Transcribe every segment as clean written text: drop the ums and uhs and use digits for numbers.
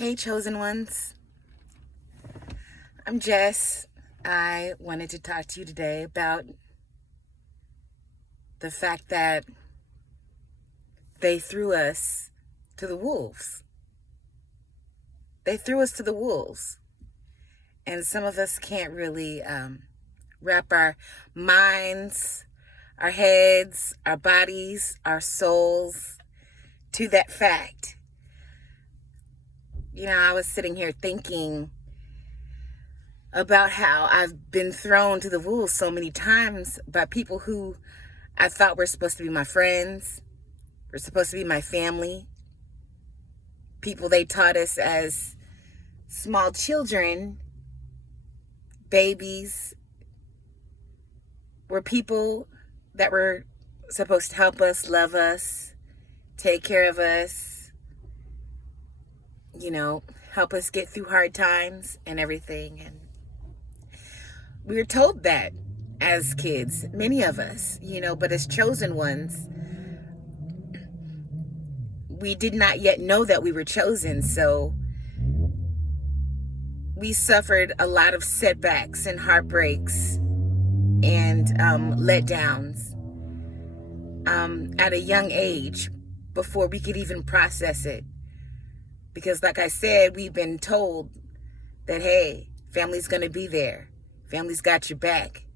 Hey, chosen ones. I'm Jess. I wanted to talk to you today about the fact that they threw us to the wolves. They threw us to the wolves. And some of us can't really wrap our minds, our heads, our bodies, our souls to that fact. I was sitting here thinking about how I've been thrown to the wolves so many times by people who I thought were supposed to be my friends, were supposed to be my family. People they taught us as small children, babies, were people that were supposed to help us, love us, take care of us, help us get through hard times and everything. And we were told that as kids, many of us, but as chosen ones, we did not yet know that we were chosen. So we suffered a lot of setbacks and heartbreaks and letdowns at a young age before we could even process it. Because like I said, we've been told that, hey, family's going to be there. Family's got your back.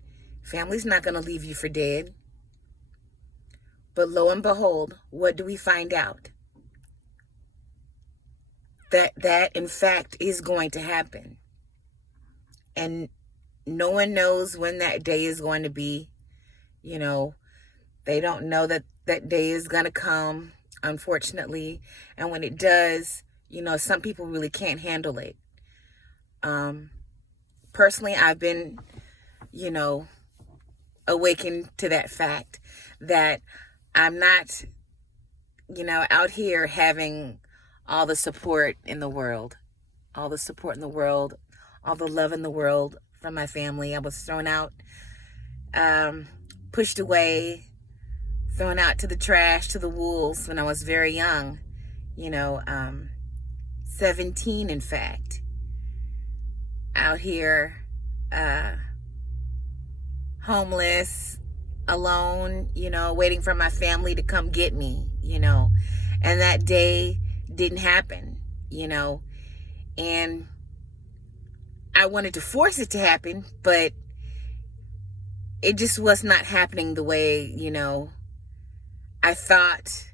Family's not going to leave you for dead. But lo and behold, what do we find out? That in fact is going to happen. And no one knows when that day is going to be. They don't know that that day is going to come, unfortunately. And when it does, some people really can't handle it. Personally, I've been, awakened to that fact that I'm not, out here having all the support in the world, all the love in the world from my family. I was thrown out, pushed away, thrown out to the trash, to the wolves when I was very young, 17, in fact, out here, homeless, alone, waiting for my family to come get me, and that day didn't happen, and I wanted to force it to happen, but it just was not happening the way, I thought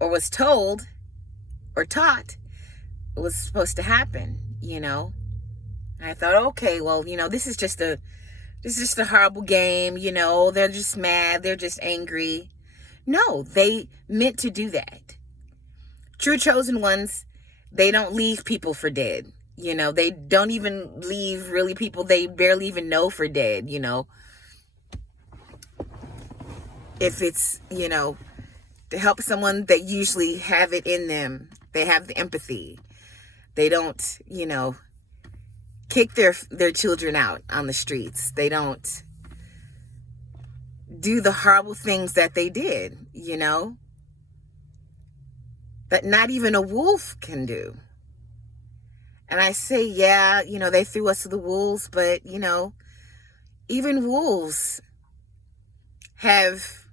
or was told or taught it was supposed to happen, And I thought, okay, well, this is just a horrible game, they're just mad, they're just angry. No, they meant to do that. True chosen ones, they don't leave people for dead. They don't even leave really people they barely even know for dead, If it's, to help someone, they usually have it in them. They have the empathy. They don't, kick their children out on the streets. They don't do the horrible things that they did, that not even a wolf can do. And I say, yeah, they threw us to the wolves, but, even wolves have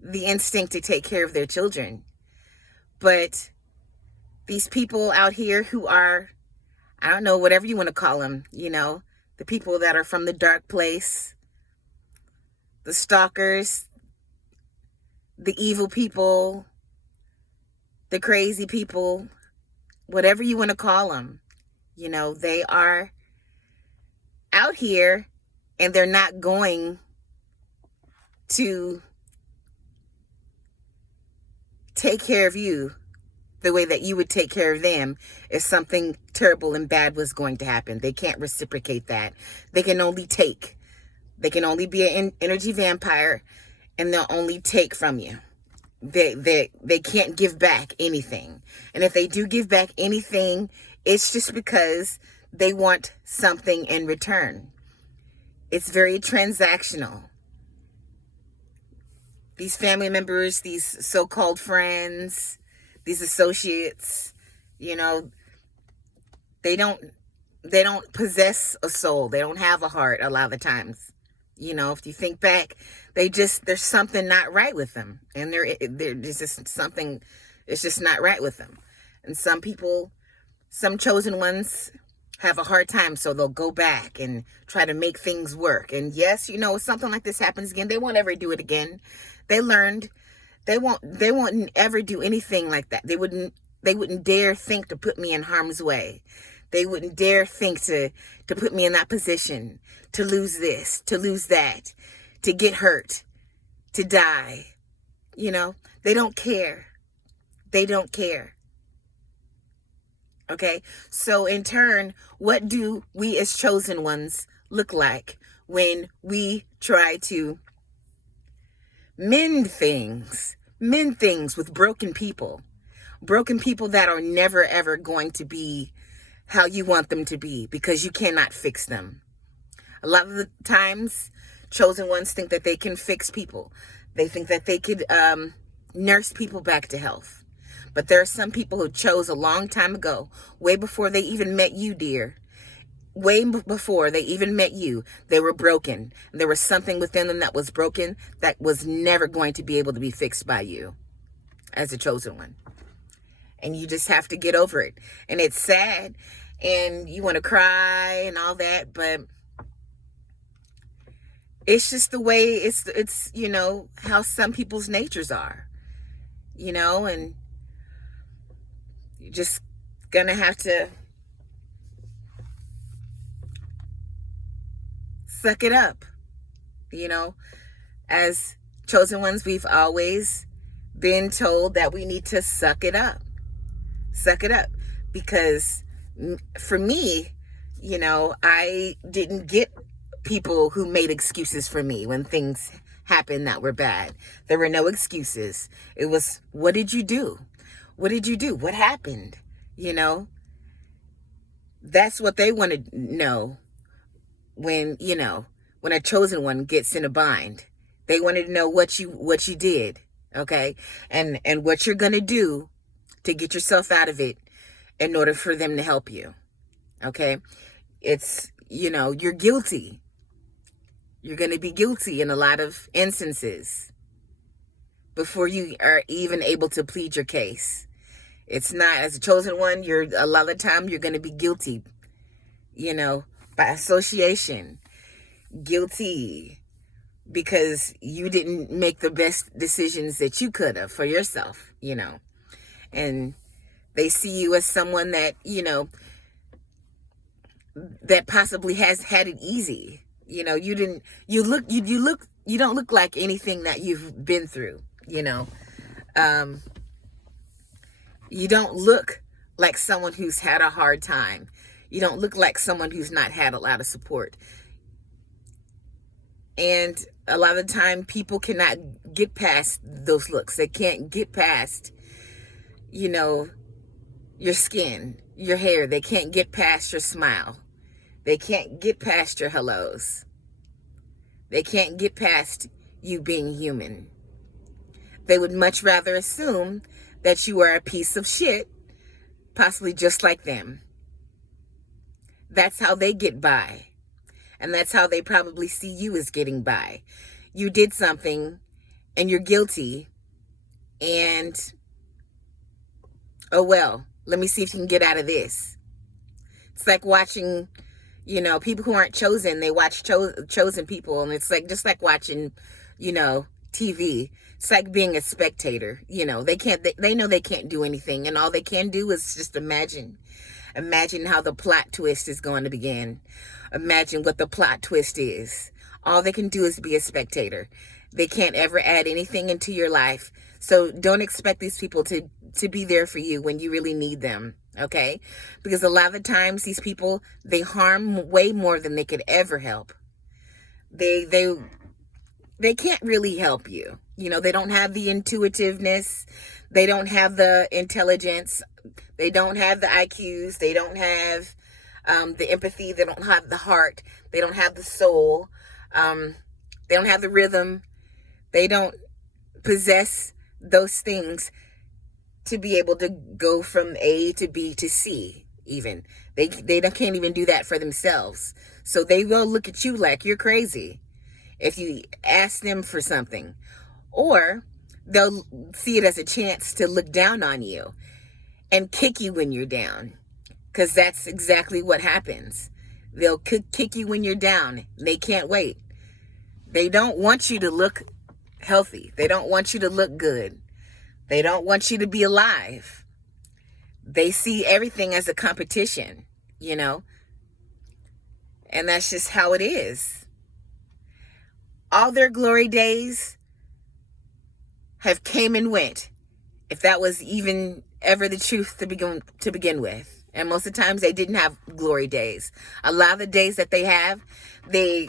the instinct to take care of their children. But these people out here who are, I don't know, whatever you want to call them, the people that are from the dark place, the stalkers, the evil people, the crazy people, whatever you want to call them, they are out here and they're not going to take care of you the way that you would take care of them if something terrible and bad was going to happen. They can't reciprocate that. They can only take. They can only be an energy vampire, and they'll only take from you. They can't give back anything. And if they do give back anything, it's just because they want something in return. It's very transactional. These family members, these so-called friends, these associates, You know, they don't they don't possess a soul. They don't have a heart a lot of the times. You know, if you think back, there's something not right with them. And there's just something, it's just not right with them. And some people, some chosen ones have a hard time, so they'll go back and try to make things work. And yes, you know, if something like this happens again, they won't ever do it again. They learned. They won't ever do anything like that. They wouldn't dare think to put me in harm's way. They wouldn't dare think to put me in that position, to lose this, to lose that, to get hurt, to die. You know, they don't care. They don't care. Okay, so in turn, what do we as chosen ones look like when we try to mend things with broken people that are never ever going to be how you want them to be, because you cannot fix them. A lot of the times, chosen ones think that they can fix people. They think that they could nurse people back to health. But there are some people who chose a long time ago, way before they even met you, dear. Way before they even met you, they were broken. There was something within them that was broken that was never going to be able to be fixed by you as a chosen one. And you just have to get over it. And it's sad, and you want to cry and all that, but it's just the way it's you know, how some people's natures are, you know, and you're just gonna have to suck it up. You know, as chosen ones, we've always been told that we need to suck it up. Suck it up. Because for me, you know, I didn't get people who made excuses for me when things happened that were bad. There were no excuses. It was, what did you do? What did you do? What happened? You know, that's what they want to know when, you know, when a chosen one gets in a bind. They wanted to know what you did, okay? And what you're going to do to get yourself out of it in order for them to help you, okay? It's, you know, you're guilty. You're going to be guilty in a lot of instances before you are even able to plead your case. It's not, as a chosen one, a lot of the time you're going to be guilty, you know, by association. Guilty because you didn't make the best decisions that you could have for yourself, you know. And they see you as someone that, you know, that possibly has had it easy. You know, you don't look like anything that you've been through, you know. You don't look like someone who's had a hard time. You don't look like someone who's not had a lot of support. And a lot of the time, people cannot get past those looks. They can't get past, you know, your skin, your hair. They can't get past your smile. They can't get past your hellos. They can't get past you being human. They would much rather assume that you are a piece of shit, possibly just like them. That's how they get by. And that's how they probably see you as getting by. You did something and you're guilty. And, oh well, let me see if you can get out of this. It's like watching, you know, people who aren't chosen, they watch chosen people. And it's like, just like watching, you know, TV. It's like being a spectator. You know, they know they can't do anything. And all they can do is just imagine how the plot twist is going to begin. Imagine what the plot twist is. All they can do is be a spectator. They can't ever add anything into your life. So don't expect these people to be there for you when you really need them, okay? Because a lot of the times these people, they harm way more than they could ever help. They can't really help you. You know, they don't have the intuitiveness. They don't have the intelligence. They don't have the IQs. They don't have the empathy. They don't have the heart. They don't have the soul. They don't have the rhythm. They don't possess those things to be able to go from A to B to C even. Can't even do that for themselves. So they will look at you like you're crazy if you ask them for something. Or they'll see it as a chance to look down on you and kick you when you're down. Because that's exactly what happens. They'll kick you when you're down. They can't wait. They don't want you to look healthy. They don't want you to look good. They don't want you to be alive. They see everything as a competition, you know? And that's just how it is. All their glory days have came and went, if that was even ever the truth to begin with. And most of the times they didn't have glory days. A lot of the days that they have, they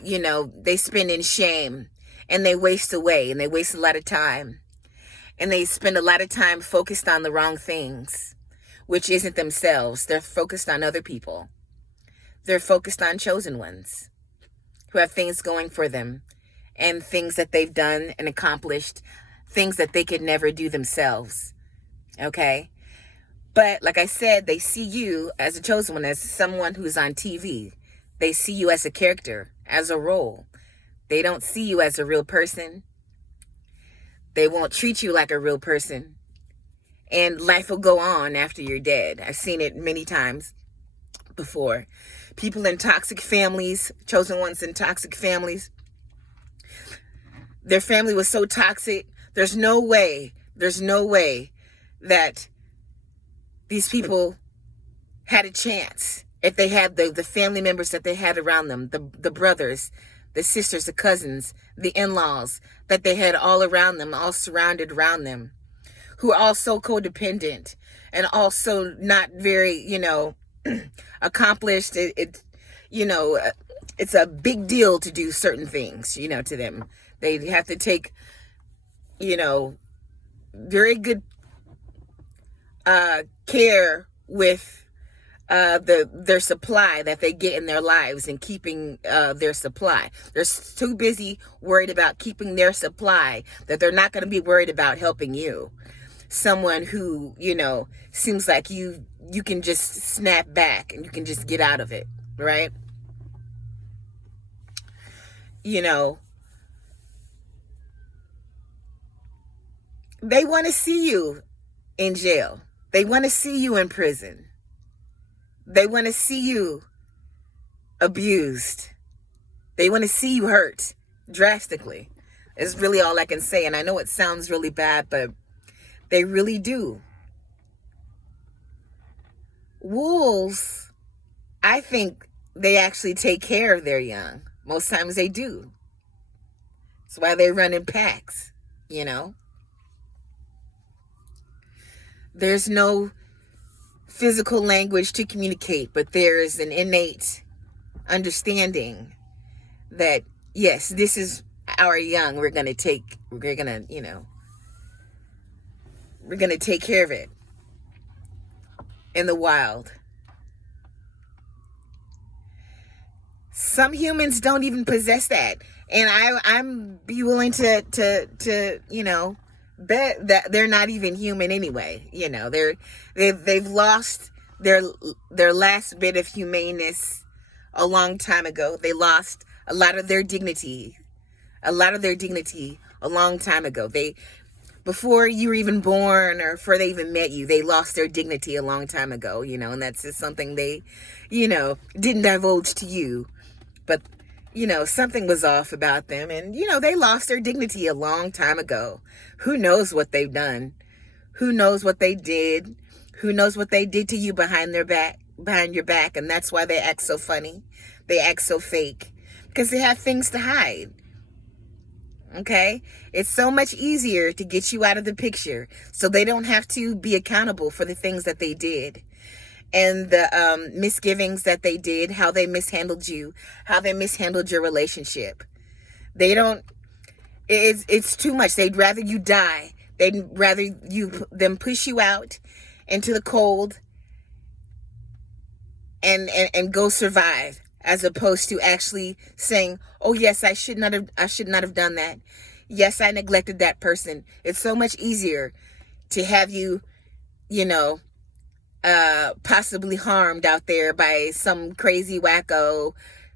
spend in shame, and they waste away, and they waste a lot of time. And they spend a lot of time focused on the wrong things, which isn't themselves. They're focused on other people. They're focused on chosen ones who have things going for them and things that they've done and accomplished, things that they could never do themselves. Okay? But like I said, they see you as a chosen one, as someone who's on TV. They see you as a character, as a role. They don't see you as a real person. They won't treat you like a real person. And life will go on after you're dead. I've seen it many times before. People in toxic families, chosen ones in toxic families, their family was so toxic, there's no way that these people had a chance if they had the family members that they had around them, the brothers, the sisters, the cousins, the in-laws that they had all around them, all surrounded around them, who are all so codependent and also not very, accomplished. It's a big deal to do certain things, to them. They have to take, very good care with their supply that they get in their lives and keeping their supply. They're too busy worried about keeping their supply that they're not going to be worried about helping you. Someone who, seems like you can just snap back and you can just get out of it, right? They want to see you in jail. They want to see you in prison. They want to see you abused. They want to see you hurt drastically. It's really all I can say. And I know it sounds really bad, but they really do. Wolves, I think they actually take care of their young. Most times they do. That's why they run in packs, There's no physical language to communicate, but there is an innate understanding that, yes, this is our young. We're going to take care of it in the wild. Some humans don't even possess that. And I'm be willing to bet that they're not even human anyway. They've lost their last bit of humaneness a long time ago. They lost a lot of their dignity a long time ago. Before you were even born or before they even met you, they lost their dignity a long time ago, and that's just something they, didn't divulge to you. But, something was off about them, and, they lost their dignity a long time ago. Who knows what they've done? Who knows what they did? Who knows what they did to you behind your back? And that's why they act so funny. They act so fake because they have things to hide. Okay? It's so much easier to get you out of the picture so they don't have to be accountable for the things that they did and the misgivings that they did, how they mishandled you, how they mishandled your relationship. It's too much. They'd rather you die. They'd rather them push you out into the cold and go survive, as opposed to actually saying, oh yes, I should not have done that. Yes, I neglected that person. It's so much easier to have you you know, possibly harmed out there by some crazy wacko,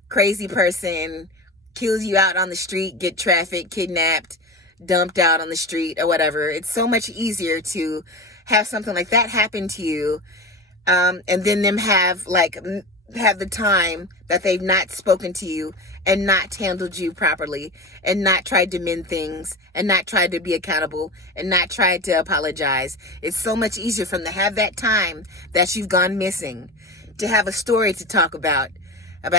crazy person, kills you out on the street, get trafficked, kidnapped, dumped out on the street or whatever. It's so much easier to have something like that happen to you, and then them have the time that they've not spoken to you and not handled you properly and not tried to mend things and not tried to be accountable and not tried to apologize. It's so much easier for them to have that time that you've gone missing, to have a story to talk about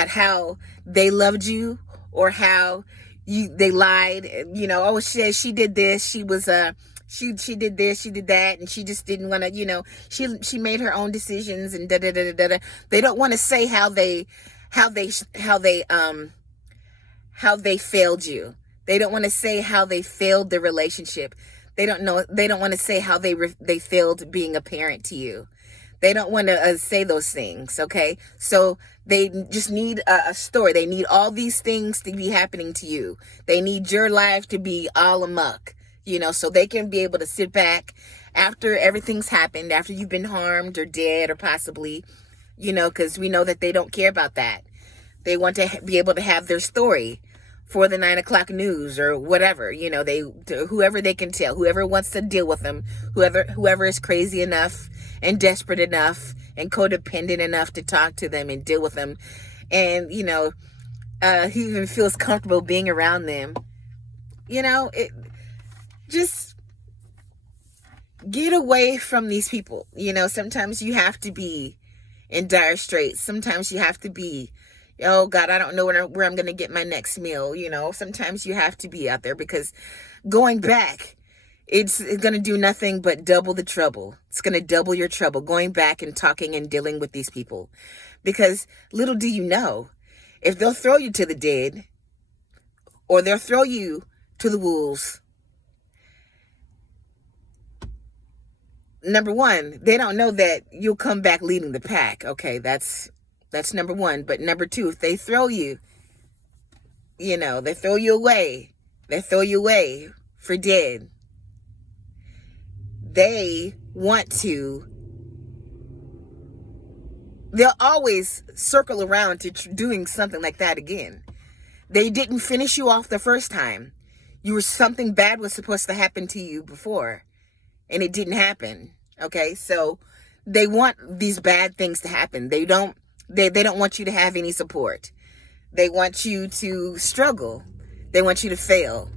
how they loved you or how they lied, oh, she did this, she was she did this, she did that, and she just didn't want to, she made her own decisions and da da da da da. They don't want to say how they failed you. They don't want to say how they failed the relationship. They don't want to say how they failed being a parent to you. They don't want to say those things, okay? So they just need a story. They need all these things to be happening to you. They need your life to be all amok, so they can be able to sit back after everything's happened, after you've been harmed or dead or possibly, because we know that they don't care about that. They want to be able to have their story for the 9 o'clock news or whatever, whoever they can tell, whoever wants to deal with them, whoever is crazy enough and desperate enough and codependent enough to talk to them and deal with them. And, who even feels comfortable being around them. Just get away from these people. Sometimes you have to be in dire straits. Sometimes you have to be, oh God, I don't know where I'm going to get my next meal. Sometimes you have to be out there because going back, it's going to do nothing but double the trouble. It's going to double your trouble going back and talking and dealing with these people. Because little do you know, if they'll throw you to the dead or they'll throw you to the wolves, number one, they don't know that you'll come back leading the pack. Okay, that's number one. But number two, if they throw you, they throw you away. They throw you away for dead. They'll always circle around to doing something like that again. They didn't finish you off the first time. Something bad was supposed to happen to you before, and it didn't happen. Okay, so they want these bad things to happen. They don't want you to have any support. They want you to struggle. They want you to fail,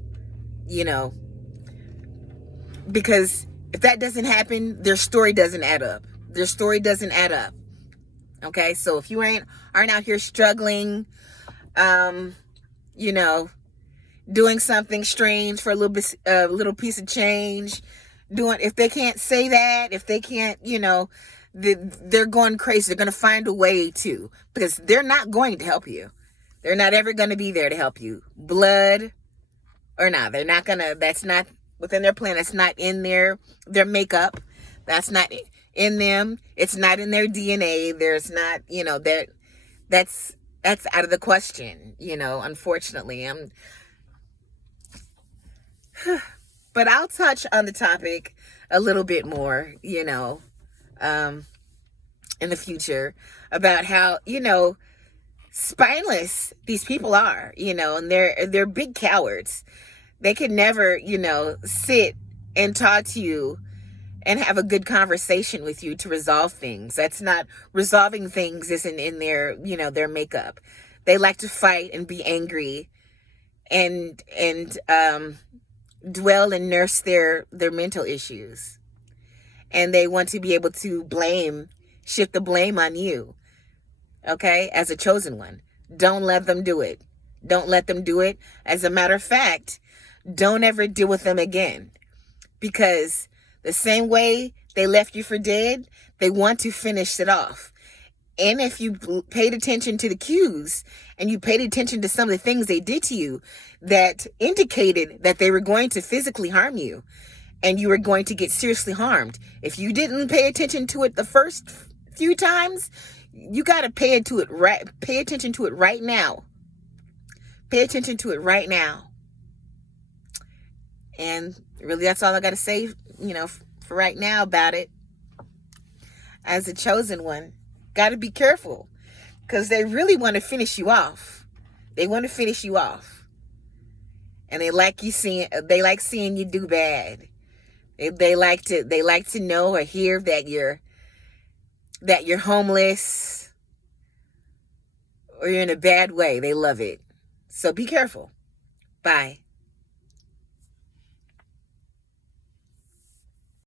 because if that doesn't happen, their story doesn't add up. Their story doesn't add up. Okay, so if you aren't out here struggling, doing something strange for a little piece of change, if they can't say that, if they can't, they're going crazy. They're going to find a way to, because they're not going to help you. They're not ever going to be there to help you. Blood or not, they're not going to, that's not within their plan. That's not in their makeup. That's not in them. It's not in their DNA. There's not, that's out of the question, unfortunately. But I'll touch on the topic a little bit more, in the future about how, spineless these people are, and they're big cowards. They could never, sit and talk to you and have a good conversation with you to resolve things. That's not, resolving things isn't in their makeup. They like to fight and be angry and dwell and nurse their mental issues. And they want to be able to shift the blame on you. Okay? As a chosen one. Don't let them do it. Don't let them do it. As a matter of fact, don't ever deal with them again. Because the same way they left you for dead, they want to finish it off. And if you paid attention to the cues and you paid attention to some of the things they did to you that indicated that they were going to physically harm you and you were going to get seriously harmed, if you didn't pay attention to it the first few times, you got to pay attention to it right now. Pay attention to it right now. And really, that's all I got to say, for right now about it. as a chosen one. Got to be careful because they really want to finish you off. They want to finish you off. And they like seeing you do bad. They like to know or hear that you're homeless or you're in a bad way. They love it. So be careful. Bye.